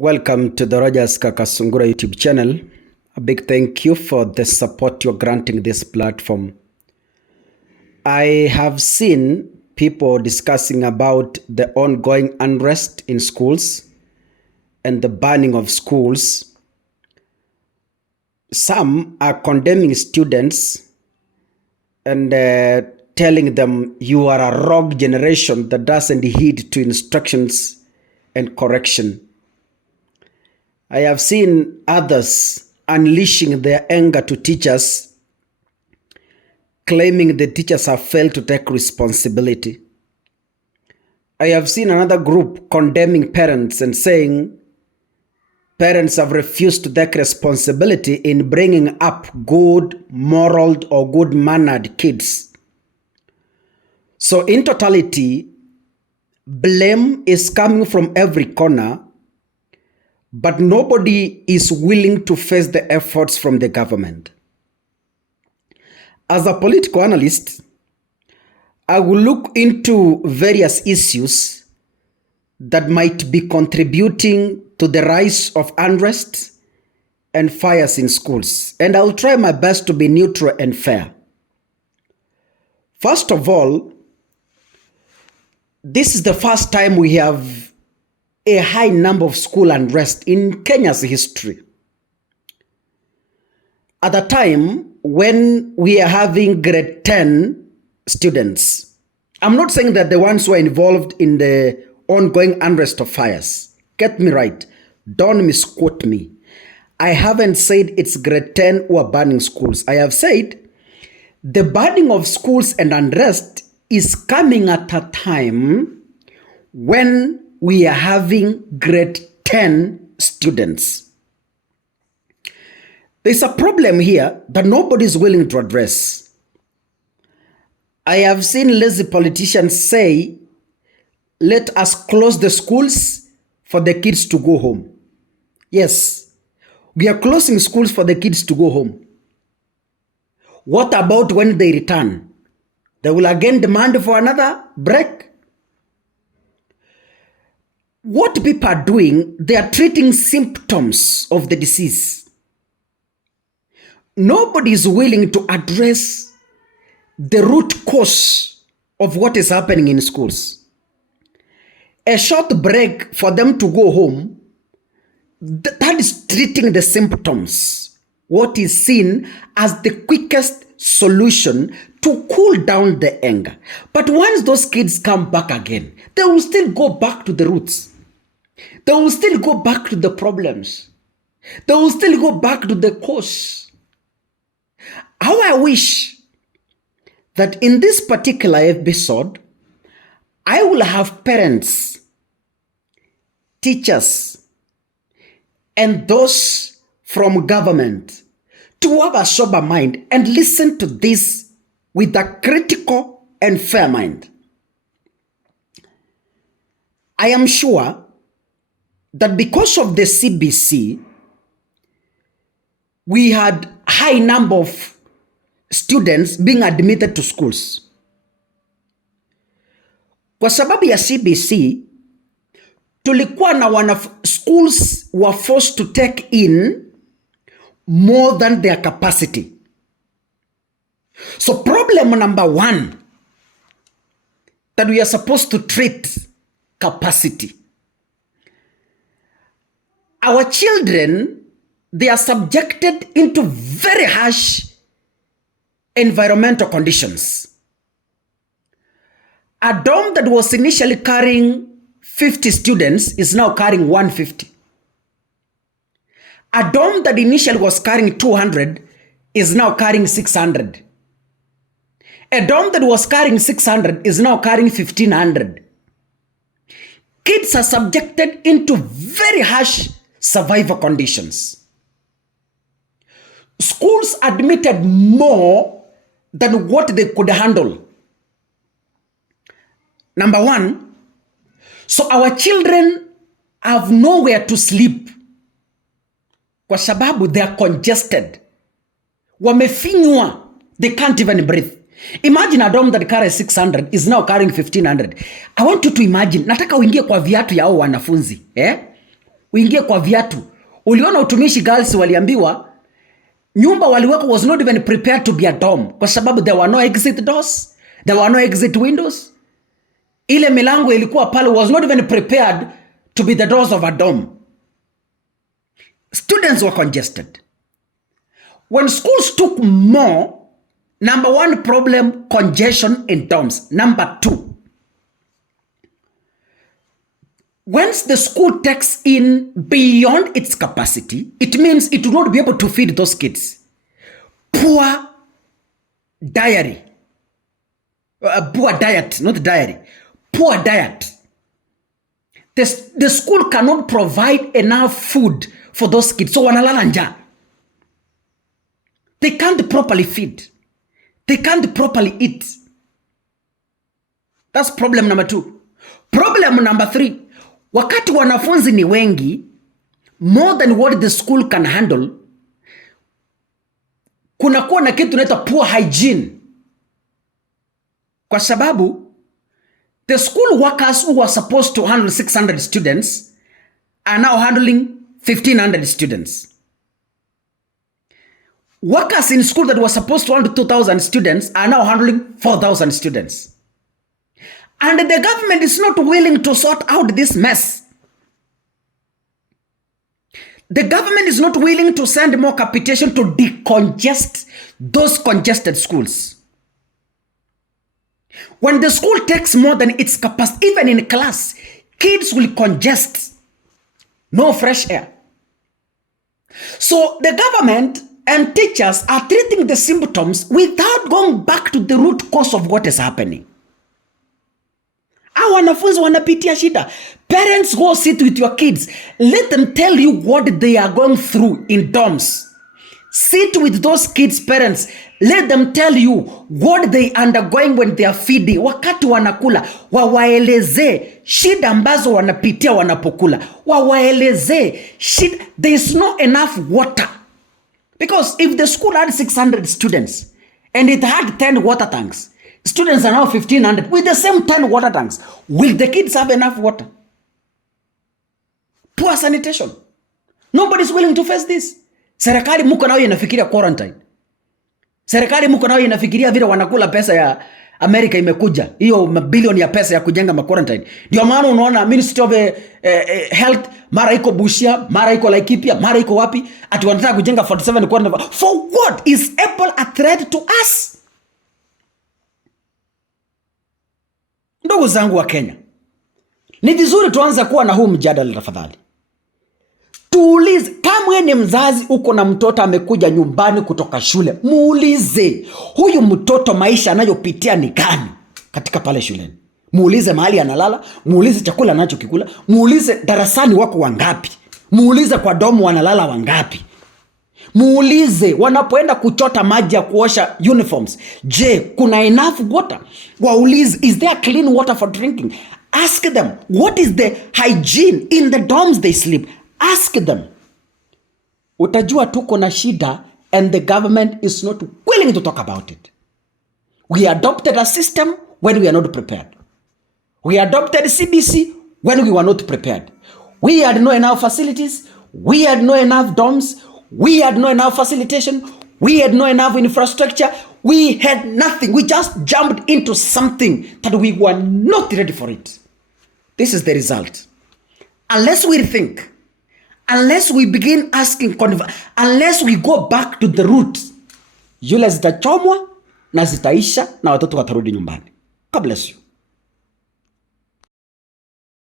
Welcome to the Rogers Kakasungura YouTube channel. A big thank you for the support you're granting this platform. I have seen people discussing about the ongoing unrest in schools and the banning of schools. Some are condemning students and telling them you are a rogue generation that doesn't heed to instructions and correction. I have seen others unleashing their anger to teachers, claiming the teachers have failed to take responsibility. I have seen another group condemning parents and saying parents have refused to take responsibility in bringing up good, moral, or good-mannered kids. So in totality, blame is coming from every corner, but nobody is willing to face the efforts from the government. As a political analyst, I will look into various issues that might be contributing to the rise of unrest and fires in schools, and I'll try my best to be neutral and fair. First of all, this is the first time we have a high number of school unrest in Kenya's history. At the time when we are having grade 10 students, I'm not saying that the ones who are involved in the ongoing unrest of fires, get me right, don't misquote me. I haven't said it's grade 10 who are banning schools. I have said the banning of schools and unrest is coming at a time when we are having grade 10 students. There's a problem here that nobody is willing to address. I have seen lazy politicians say, let us close the schools for the kids to go home. Yes, we are closing schools for the kids to go home. What about when they return? They will again demand for another break. What people are doing, they are treating symptoms of the disease. Nobody is willing to address the root cause of what is happening in schools. A short break for them to go home, that is treating the symptoms. What is seen as the quickest solution to cool down the anger. But once those kids come back again, they will still go back to the roots. They will still go back to the problems. They will still go back to the cause. How I wish that in this particular episode, I will have parents, teachers, and those from government to have a sober mind and listen to this with a critical and fair mind. I am sure that because of the CBC, we had high number of students being admitted to schools. Kwa sababu ya CBC, tulikuwa na schools were forced to take in more than their capacity. So problem number one that we are supposed to treat capacity. Our children, they are subjected into very harsh environmental conditions. A dorm that was initially carrying 50 students is now carrying 150. A dorm that initially was carrying 200 is now carrying 600. A dorm that was carrying 600 is now carrying 1,500. Kids are subjected into very harsh survival conditions. Schools admitted more than what they could handle. Number one, so our children have nowhere to sleep kwa sababu they are congested. Wamefinywa, they can't even breathe. Imagine a dorm that carries 600 is now carrying 1,500. I want you to imagine, nataka uingie kwa viatu ya hao wanafunzi, uingie kwa viatu. Uliona utumishi girls waliambiwa nyumba waliweka was not even prepared to be a dorm kwa sababu there were no exit doors, there were no exit windows. Ile milango ilikuwa pale was not even prepared to be the doors of a dorm. Students were congested. When schools took more, number one problem, congestion in dorms. Number two, once the school takes in beyond its capacity, it means it will not be able to feed those kids. Poor diet, poor diet. The school cannot provide enough food for those kids. So wanalala njaa. They can't properly feed. They can't properly eat. That's problem number 2. Problem number 3. Wakati wanafunzi ni wengi, more than what the school can handle, kunakuwa na kitu inaitwa poor hygiene. Kwa sababu, the school workers who were supposed to handle 600 students are now handling 1,500 students. Workers in school that were supposed to handle 2,000 students are now handling 4,000 students. And the government is not willing to sort out this mess. The government is not willing to send more capitation to decongest those congested schools. When the school takes more than its capacity, even in class, kids will congest. No fresh air. So the government and teachers are treating the symptoms without going back to the root cause of what is happening. Our wanafunzi wanapitia shida. Parents, go sit with your kids. Let them tell you what they are going through in dorms. Sit with those kids' parents. Let them tell you what they undergoing when they are feeding. Wakati wanakula, wawaeleze shida ambazo wanapitia wanapokula. Wawaeleze shida. There is not enough water. Because if the school had 600 students and it had 10 water tanks, students are now 1,500. With the same 10 water tanks, will the kids have enough water? Poor sanitation. Nobody's willing to face this. Serikali muko nao inafikiria quarantine. Serikali muko nao inafikiria vile wanakula pesa ya Amerika imekuja. Hiyo mabilioni ya pesa ya kujenga quarantine. Ndio maana unaona Ministry of Health mara iko Busia, mara iko Laikipia, mara iko wapi, ati wanataka kujenga 47 quarantine. For what? Is Apple a threat to us? Ndugu zangu wa Kenya, ni vizuri tuanze kuwa na huu mjadala tafadhali. Tuulize, kama wewe ni mzazi uko na mtoto amekuja nyumbani kutoka shule, muulize huyu mtoto maisha anayopitia ni gani katika pale shuleni. Muulize mahali analala, muulize chakula anachokikula, muulize darasani wako wangapi, muulize kwa domu wanalala wangapi. Muulize wanapoenda kuchota maji ya kuosha uniforms, je, kuna enough water? Waulize, is there clean water for drinking? Ask them, what is the hygiene in the dorms they sleep? Ask them. Utajua tuko na shida and the government is not willing to talk about it. We adopted a system when we are not prepared. We adopted CBC when we were not prepared. We had no enough facilities. We had no enough dorms. We had no enough facilitation. We had no enough infrastructure. We had nothing. We just jumped into something that we were not ready for it. This is the result. Unless we rethink, unless we begin asking, unless we go back to the roots, yule zitachomwa na zitaisha na watoto watarudi nyumbani. God bless you.